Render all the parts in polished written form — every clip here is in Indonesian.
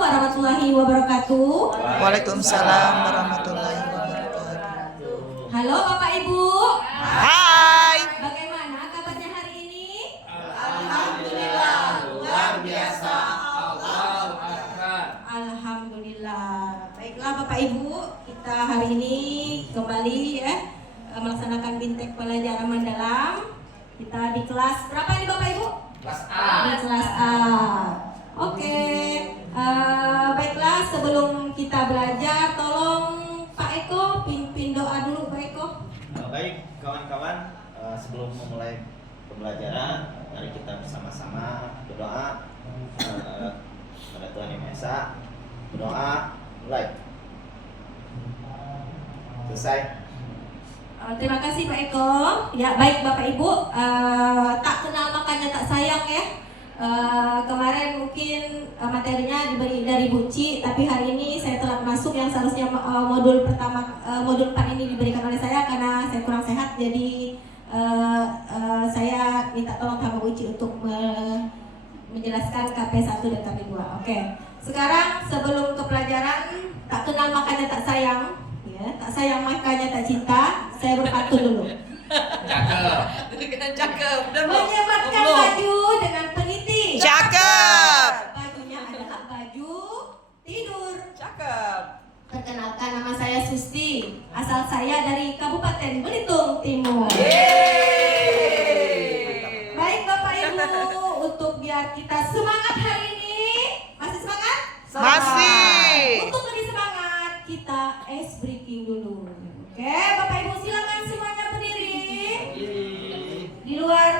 warahmatullahi wabarakatuh. Waalaikumsalam warahmatullahi wabarakatuh. Halo Bapak Ibu. Hai. Bagaimana kabarnya hari ini? Alhamdulillah, luar biasa. Allahu Akbar. Alhamdulillah. Baiklah Bapak Ibu, kita hari ini kembali ya melaksanakan bintek pelajaran mendalam. Kita di kelas berapa nih Bapak Ibu? Kelas A. Di kelas A. Oke. Baiklah, sebelum kita belajar, tolong Pak Eko pimpin doa dulu Pak Eko. Baik kawan-kawan, sebelum memulai pembelajaran, mari kita bersama-sama berdoa pada Tuhan Yang Maha Esa. Berdoa, mulai. Selesai. Terima kasih Pak Eko. Ya baik Bapak Ibu, tak kenal makanya tak sayang ya. Kemarin mungkin materinya diberi dari Buci, tapi hari ini saya telah masuk yang seharusnya modul pertama, modul 4 ini diberikan oleh saya karena saya kurang sehat. Jadi saya minta tolong sama Buci untuk menjelaskan KP1 dan KP2. Oke. Sekarang sebelum ke pelajaran, tak kenal makanya tak sayang. Ya, tak sayang makanya tak cinta. Saya berpantun dulu. Cakep. Menyematkan baju dengan peniti. Cakep. Bajunya adalah baju tidur. Cakep. Perkenalkan, nama saya Susti. Asal saya dari Kabupaten Belitung Timur. Baik Bapak Ibu, untuk biar kita semangat hari ini. Masih semangat? Masih. Untuk lebih semangat, kita ice breaking dulu. Oke, Bapak Ibu silakan semuanya berdiri. Di luar,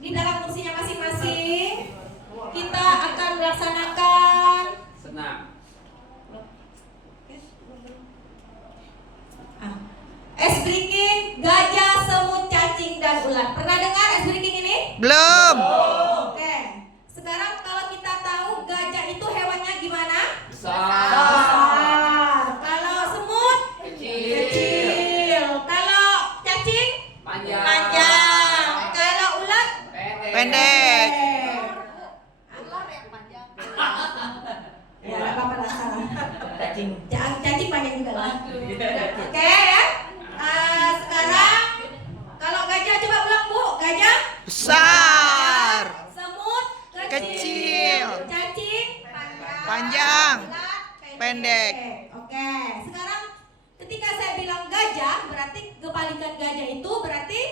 di belakang kursinya masing-masing. Kita akan melaksanakan Senang. ice breaking gajah, semut, cacing, dan ular. Pernah dengar ice breaking ini? Belum. Oke. Sekarang kalau kita tahu gajah itu hewannya gimana? Besar. Kalau semut kecil. Kalau cacing panjang. Kalau ular Pendek. ya nggak apa-apa lah, salah. Cacing. Cacing panjang juga lah. Oke ya. Sekarang kalau gajah coba ulang Bu. Gajah Besar. semut Kecil. cacing Panjang. ular Pendek. Oke, sekarang ketika saya bilang gajah berarti kebalikan gajah itu berarti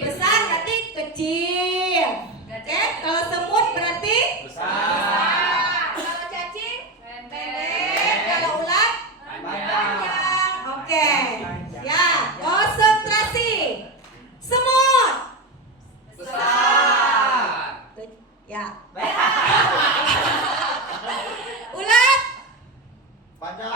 besar, berarti kecil. Oke, kalau semut berarti besar. Kalau cacing pendek. Kalau ular panjang. Oke, ya konsentrasi. Semut Besar. ya. Ular Panjang.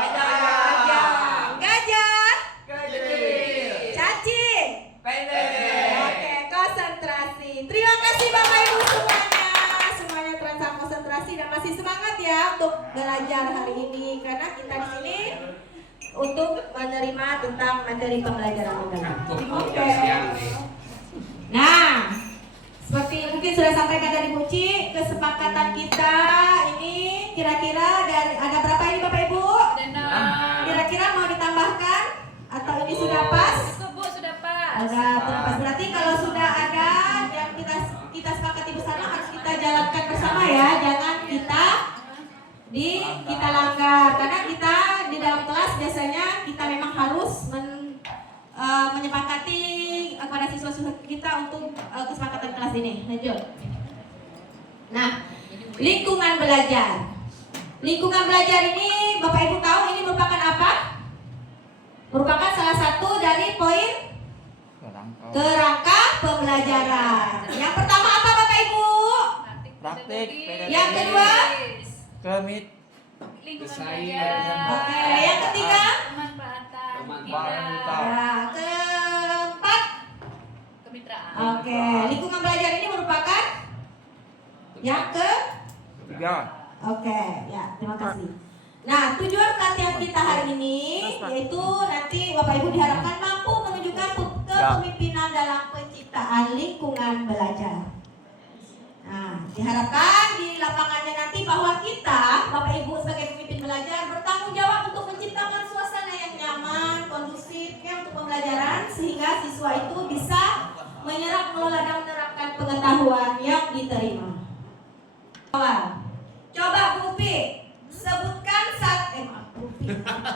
gajah, Kecil. cacing. Pendek. Oke, konsentrasi. Terima kasih Bapak Ibu semuanya. Semuanya terasa konsentrasi dan masih semangat ya untuk belajar hari ini karena kita di sini untuk menerima tentang materi pembelajaran mendalam. Oke. Nah, seperti mungkin sudah sampaikan dari Buci, kesepakatan kita ini kira-kira dari ada berapa ini Bapak Ibu? Kira-kira mau ditambahkan atau ini sudah pas? Sudah pas. Sudah pas. Berarti kalau sudah ada yang kita sepakati bersama harus kita jalankan bersama ya. Jangan kita langgar karena kita di dalam kelas biasanya kita memang harus menyepakati kepada siswa-siswa kita untuk kesepakatan kelas ini. Lanjut. Nah, lingkungan belajar. Lingkungan belajar ini Bapak Ibu tahu ini merupakan apa? Merupakan salah satu dari poin kerangka pembelajaran. Yang pertama apa Bapak Ibu? Praktik. Yang kedua? Kemit. Lingkungan Bersaing. belajar. Oke, yang ketiga? Pemanfaatan Pemanfaatan. Nah, keempat? kemitraan. Oke, lingkungan belajar ini merupakan yang Tiga. Oke, ya terima kasih. Nah, tujuan pelatihan kita hari ini yaitu nanti Bapak Ibu diharapkan mampu menunjukkan kepemimpinan dalam penciptaan lingkungan belajar. Nah, diharapkan di lapangannya nanti bahwa kita, Bapak Ibu pembelajaran sehingga siswa itu bisa menyerap, mengelola dan menerapkan pengetahuan yang diterima. Coba Bu Upi sebutkan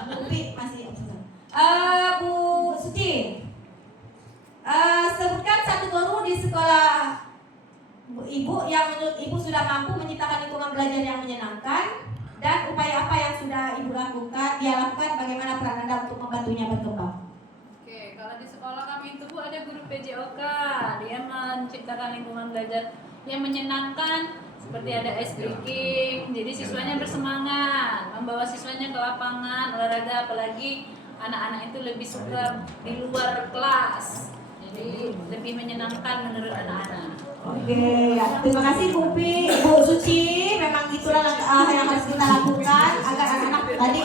Bu Upi masih Bu Suci, sebutkan satu guru di sekolah Ibu yang menurut Ibu sudah mampu menciptakan lingkungan belajar yang menyenangkan, dan upaya apa yang sudah Ibu lakukan, bagaimana peran Anda untuk membantunya berkembang. Oke, kalau di sekolah kami itu Bu ada guru PJOK, dia menciptakan lingkungan belajar yang menyenangkan, seperti ada ice breaking, jadi siswanya bersemangat, membawa siswanya ke lapangan olahraga, apalagi anak-anak itu lebih suka di luar kelas, jadi lebih menyenangkan menurut anak-anak. Oke, ya. Terima kasih Bu Upi, Bu Suci. Memang itulah yang harus kita lakukan agar anak-anak tadi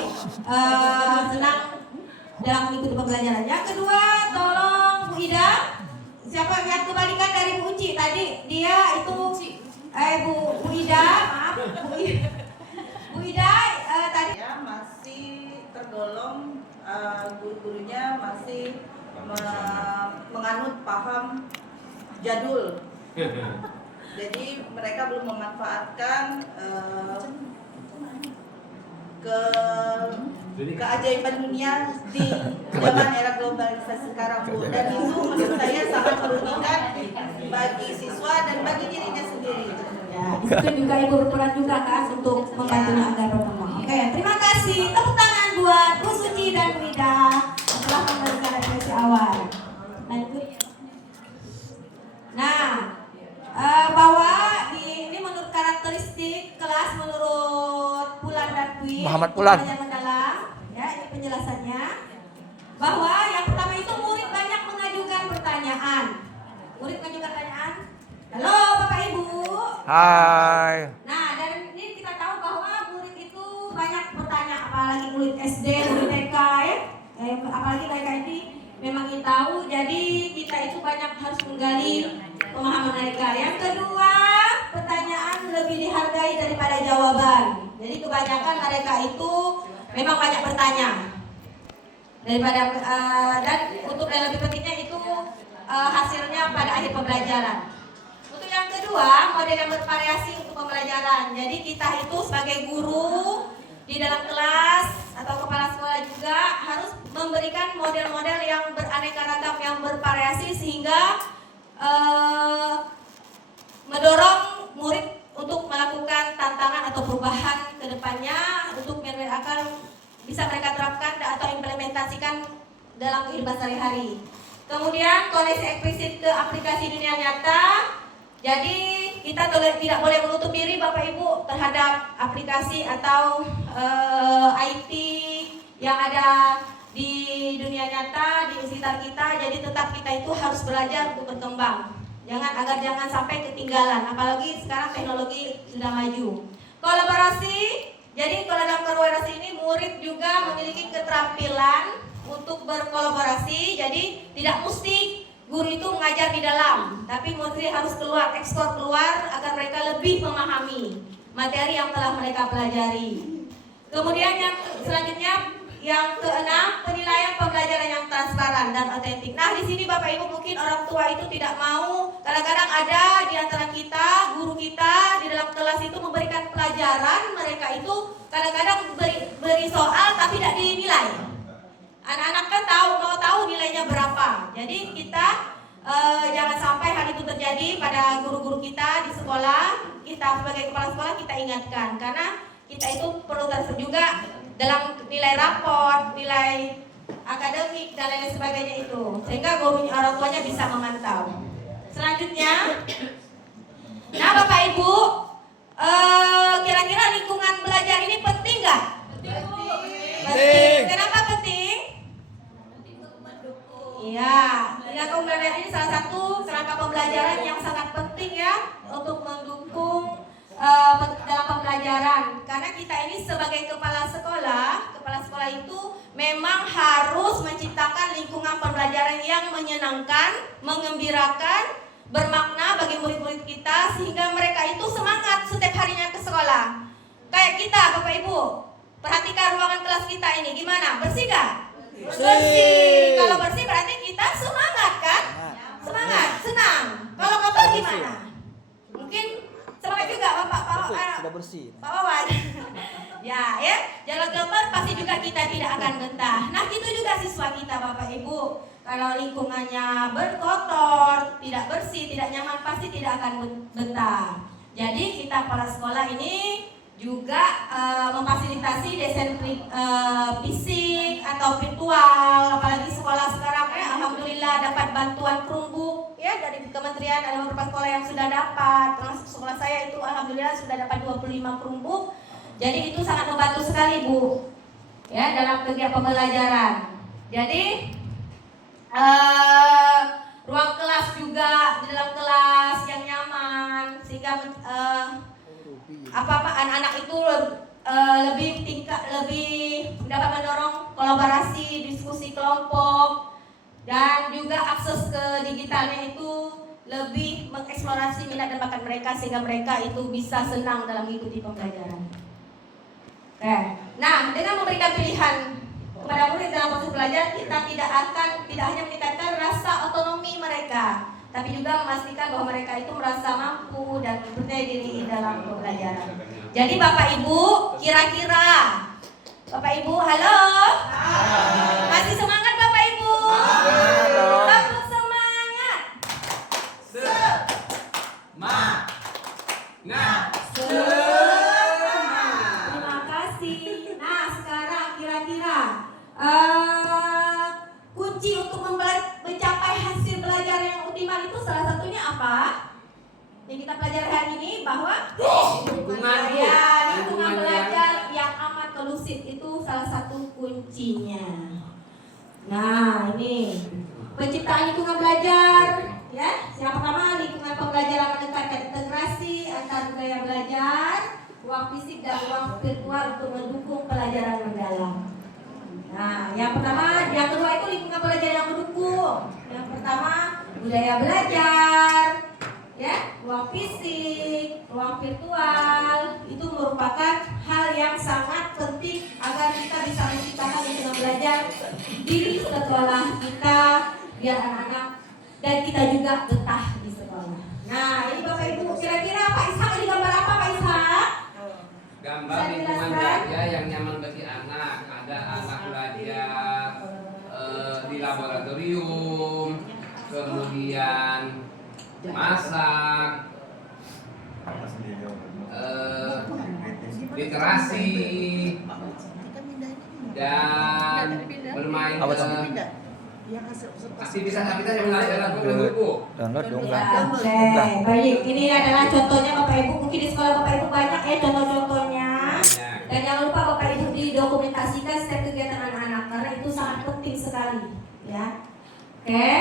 senang dalam mengikuti pembelajaran. Yang kedua, tolong Bu Ida. Siapa yang kebalikan dari Bu Uci tadi? Dia itu Bu Ida, maaf Bu Ida tadi Ya, masih tergolong guru-gurunya masih menganut paham jadul. Jadi mereka belum memanfaatkan keajaiban dunia di zaman era globalisasi sekarang, Bu. Dan itu menurut saya sangat merugikan bagi siswa dan bagi dirinya sendiri. ya, di situ juga Ibu berperan juga kan untuk membantunya agar berkembang. Oke, terima kasih. Tepuk tangan buat Bu Suci dan Bu Ida setelah memberikan referensi awal. Lanjut. Nah, bahwa ini menurut karakteristik kelas menurut Pulan dan Pui, Muhammad Pulan. belajar mendalam, ya ini penjelasannya. Bahwa yang pertama itu murid banyak mengajukan pertanyaan. Murid mengajukan pertanyaan. Halo Bapak Ibu. Hai. Nah, dari ini kita tahu bahwa murid itu banyak bertanya, apalagi murid SD, murid TK ya. Apalagi mereka ini memang ingin tahu, jadi kita itu banyak harus menggali pemahaman mereka. Yang kedua, pertanyaan lebih dihargai daripada jawaban. Jadi kebanyakan mereka itu memang banyak bertanya daripada dan untuk yang lebih pentingnya itu hasilnya pada akhir pembelajaran. Untuk yang kedua, model yang bervariasi untuk pembelajaran. Jadi kita itu sebagai guru di dalam kelas atau kepala sekolah juga harus memberikan model-model yang beraneka ragam, yang bervariasi sehingga mendorong murid untuk melakukan tantangan atau perubahan ke depannya untuk yang akan bisa mereka terapkan atau implementasikan dalam kehidupan sehari-hari. Kemudian koneksi eksplisit ke aplikasi dunia nyata. Jadi kita tidak boleh menutup diri Bapak Ibu terhadap aplikasi atau IT yang ada di dunia nyata di sekitar kita. Jadi tetap kita itu harus belajar untuk berkembang. Jangan sampai ketinggalan. Apalagi sekarang teknologi sudah maju. Kolaborasi. Jadi kalau dalam kolaborasi ini murid juga memiliki keterampilan untuk berkolaborasi. Jadi tidak mesti guru itu mengajar di dalam, tapi murid harus ekspor keluar agar mereka lebih memahami materi yang telah mereka pelajari. Kemudian yang selanjutnya, yang keenam, penilaian pembelajaran yang transparan dan otentik. Nah, di sini Bapak Ibu mungkin orang tua itu tidak mau, kadang-kadang ada di antara kita, guru kita di dalam kelas itu memberikan pelajaran, mereka itu kadang-kadang beri soal tapi tidak dinilai. Anak-anak kan mau tahu nilainya berapa. Jadi kita jangan sampai hal itu terjadi pada guru-guru kita di sekolah. Kita sebagai kepala sekolah kita ingatkan, karena kita itu perlu terus juga dalam nilai raport, nilai akademik dan lain sebagainya itu, sehingga gurunya, orang tuanya bisa memantau. Selanjutnya, nah Bapak Ibu, kira-kira lingkungan belajar ini penting nggak? Penting. Kenapa penting? Iya, lingkungan belajar ini salah satu kerangka pembelajaran yang sangat penting ya untuk mendukung dalam pembelajaran. Karena kita ini sebagai kepala sekolah itu memang harus menciptakan lingkungan pembelajaran yang menyenangkan, mengembirakan, bermakna bagi murid-murid kita sehingga mereka itu semangat setiap harinya ke sekolah. Kayak kita Bapak Ibu, perhatikan ruangan kelas kita ini gimana? Bersih gak? Bersih. Kalau bersih berarti gimana? Mungkin sama juga Pak bersih. Pak Wawan. Ya, jalan global pasti juga kita tidak akan betah. Nah, itu juga siswa kita Bapak Ibu. Kalau lingkungannya berkotor, tidak bersih, tidak nyaman, pasti tidak akan betah. Jadi kita para sekolah ini juga memfasilitasi fisik atau virtual. Apalagi sekolah sekarang alhamdulillah dapat bantuan Chromebook ya dari kementerian. Ada beberapa sekolah yang sudah dapat. Termasuk sekolah saya itu alhamdulillah sudah dapat 25 Chromebook. Jadi itu sangat membantu sekali Bu ya dalam kegiatan pembelajaran. Jadi ruang kelas juga di dalam kelas yang nyaman sehingga anak-anak itu lebih dapat mendorong kolaborasi, diskusi kelompok, dan juga akses ke digitalnya itu lebih mengeksplorasi minat dan bakat mereka sehingga mereka itu bisa senang dalam mengikuti pembelajaran. Nah, dengan memberikan pilihan kepada murid dalam proses belajar, kita tidak hanya meningkatkan rasa otonomi mereka, tapi juga memastikan bahwa mereka itu merasa mampu dan percaya diri dalam pembelajaran. Jadi Bapak Ibu, kira-kira Bapak Ibu, halo? Masih semangat Bapak Ibu? Tepuk semangat. Terima kasih. Nah, sekarang kira-kira kunci untuk mencapai hasil belajar yang optimal itu salah satunya apa? Yang kita pelajari hari ini bahwa lingkungan belajar yang aman kondusif itu salah satu kuncinya. Nah, ini penciptaan lingkungan belajar ya. Yang pertama, lingkungan pembelajaran meningkatkan integrasi antar budaya belajar, ruang fisik dan ruang virtual untuk mendukung pelajaran mendalam. Nah, yang kedua itu lingkungan belajar yang mendukung. Yang pertama, budaya belajar, ya, ruang fisik, ruang virtual itu merupakan hal yang sangat penting agar kita bisa menciptakan lingkungan belajar di sekolah kita biar anak-anak dan kita juga betah di sekolah. Nah, ini Bapak Ibu, kira-kira Pak Ishak ini gambar apa Pak Ishak? Gambar lingkungan belajar yang nyaman bagi anak. Ada anak belajar di laboratorium, kemudian masak, literasi, dan bermain aktivitas yang menarik dalam buku. Download dong. Oke, baik. Ini adalah contohnya Bapak Ibu. Mungkin di sekolah Bapak Ibu banyak ya contoh-contohnya. Dan jangan lupa Bapak Ibu didokumentasikan setiap kegiatan anak-anak karena itu sangat penting sekali, ya. Oke.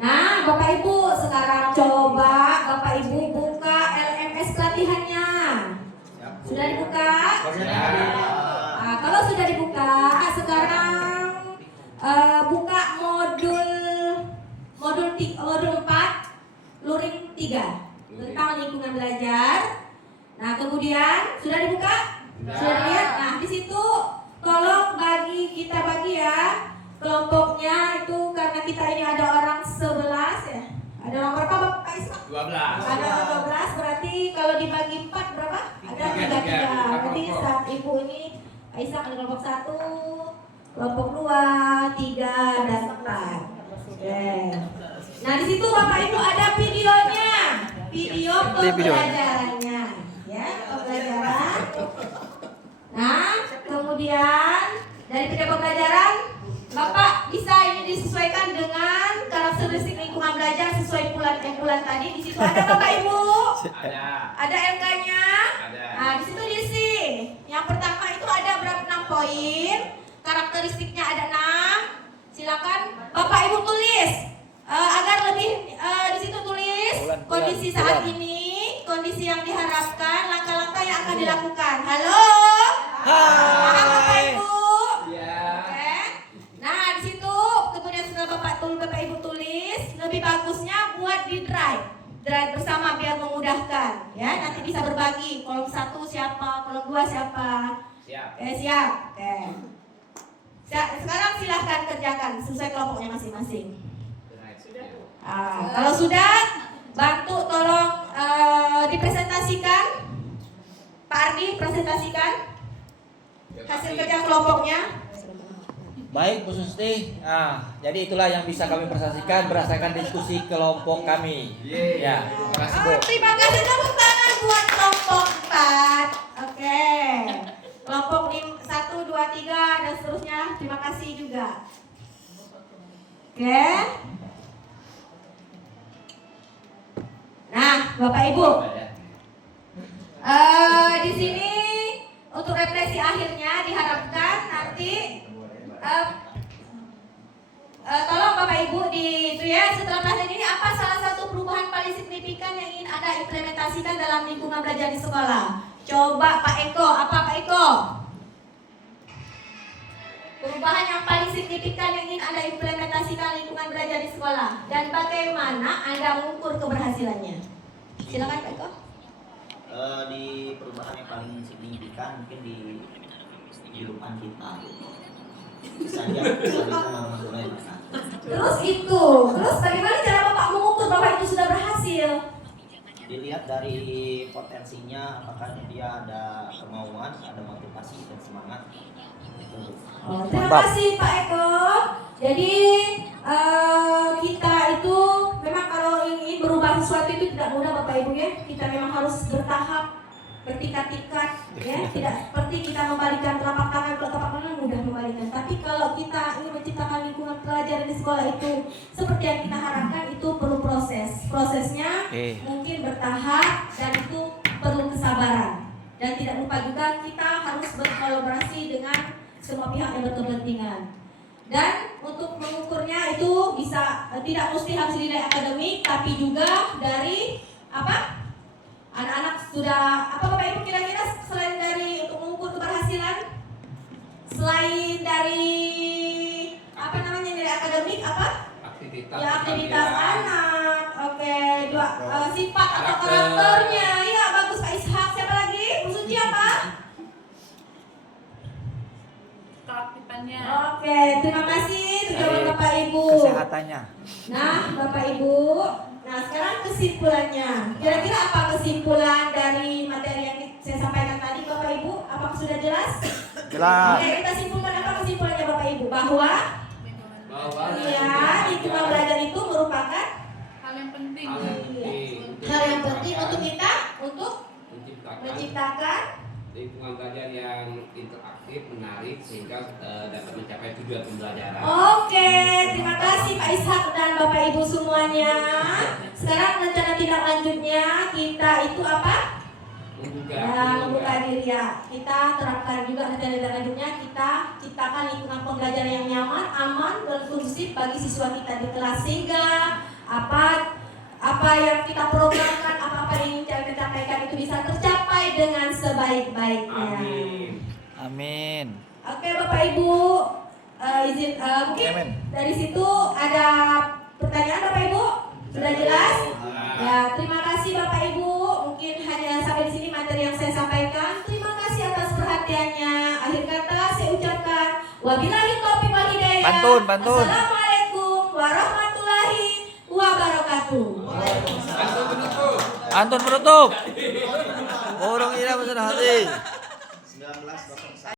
Nah, Bapak Ibu sekarang coba Bapak Ibu buka LMS pelatihannya. Sudah dibuka? Nah, kalau sudah dibuka, sekarang buka modul 4 luring 3 tentang lingkungan belajar. Nah, kemudian sudah dibuka? Sudah dilihat? Nah, di situ tolong kita bagi ya kelompoknya itu karena kita ini ada orang 11 ya. Ada orang berapa Pak Ishak? 12. Ada 12 berarti kalau dibagi 4 berapa? Ada 3. Berarti saat Ibu ini Pak Ishak ada kelompok 1, kelompok 2, 3, dan 4. Oke. Nah, di situ Bapak Ibu ada videonya. Video pembelajarannya. Ya, pembelajaran. Nah, kemudian dari video pembelajaran Bapak bisa ini disesuaikan dengan karakteristik lingkungan belajar sesuai bulan tadi. Di situ ada Bapak Ibu. Ada LK-nya. Nah, di situ diisi. Yang pertama itu ada berapa 6 poin. Karakteristiknya ada 6. Silakan Bapak Ibu tulis agar lebih di situ tulis kondisi saat ini, kondisi yang diharapkan, langkah-langkah yang akan dilakukan. Halo. Hai Bapak Ibu. Oke. Nah, di situ kemudian setelah Bapak Ibu tulis, lebih bagusnya buat di drive bersama biar memudahkan ya. Nanti bisa berbagi kolom 1 siapa, kolom 2 siapa. Siap. Oke, siap. Oke. Sekarang silahkan kerjakan sesuai kelompoknya masing-masing. Kalau sudah, bantu tolong dipresentasikan. Pak Ardi, presentasikan hasil kerja kelompoknya. Baik, Bu Susti. Jadi itulah yang bisa kami presentasikan berdasarkan diskusi kelompok kami. Ya, terima kasih, Bu. Terima kasih, tepuk tangan buat kelompok 4. Oke. Kelompok 1, 2, 3 dan seterusnya. Terima kasih juga. Oke. Nah, Bapak Ibu. Di sini untuk refleksi akhirnya diharapkan nanti tolong Bapak Ibu di itu ya, setelah pelajaran ini apa salah satu perubahan paling signifikan yang ingin Anda implementasikan dalam lingkungan belajar di sekolah? Coba Pak Eko, apa Pak Eko? Perubahan yang paling signifikan yang ingin Anda implementasikan lingkungan belajar di sekolah dan bagaimana Anda mengukur keberhasilannya? Silakan Pak Eko. Di perubahan yang paling signifikan mungkin di kehidupan kita. Saja mulai makan. Terus bagaimana cara Bapak mengukur Bapak itu sudah berhasil? Dilihat dari potensinya, apakah dia ada kemauan, ada motivasi dan semangat. Terima kasih Pak Eko. Jadi kita itu memang kalau ingin berubah sesuatu itu tidak mudah Bapak Ibu ya. Kita memang harus bertahap, bertingkat-tingkat ya. Tidak seperti kita membalikan telapak tangan, kalau telapak tangan mudah membalikan. Tapi kalau kita ingin menciptakan lingkungan pelajaran di sekolah itu seperti yang kita harapkan, itu perlu proses. Prosesnya mungkin bertahap dan itu perlu kesabaran. Dan tidak lupa juga kita harus berkolaborasi dengan semua pihak yang berkepentingan. Dan untuk mengukurnya itu bisa tidak mesti harus dari akademik, tapi juga dari apa? Anak-anak sudah apa Bapak Ibu kira-kira selain dari untuk mengukur keberhasilan, selain dari apa namanya dari akademik apa? Aktivitas. Ya aktivitas anak. Oke, dua sifat atau karakternya. Ya bagus Pak Ishak. Siapa lagi? Bu Suci apa? Keaktifannya. Oke, terima kasih jawaban Bapak Ibu. Kesehatannya. Nah, Bapak Ibu, nah sekarang kesimpulannya. Kira-kira apa kesimpulan dari materi yang saya sampaikan tadi, Bapak Ibu? Apakah sudah jelas? Jelas. Oke, kita simpulkan apa kesimpulannya Bapak Ibu? Bahwa ya, lingkungan belajar itu merupakan Hal yang penting. hal yang penting untuk kita untuk menciptakan lingkungan belajar yang interaktif, menarik sehingga dapat mencapai tujuan pembelajaran. Oke, terima kasih Pak Ishak dan Bapak Ibu semuanya. Sekarang rencana tindak lanjutnya kita itu apa? Membuka diri ya. Kita terapkan juga rencana tindak lanjutnya. Kita ciptakan lingkungan pembelajaran yang nyaman, aman, dan kondusif bagi siswa kita di kelas sehingga apa yang kita programkan, apa yang ingin kita sampaikan itu bisa tercapai dengan sebaik-baiknya. Amin. Oke Bapak Ibu, izin mungkin Amin. dari situ ada pertanyaan Bapak Ibu? Sudah jelas? Ya, terima kasih Bapak Ibu. Mungkin hanya sampai di sini materi yang saya sampaikan. Terima kasih atas perhatiannya. Akhir kata saya ucapkan wabillahi taufiq wal hidayah. Pantun. Assalamualaikum warahmatullahi wabarakatuh. Antun penutup. Borong ira besar hati. 1901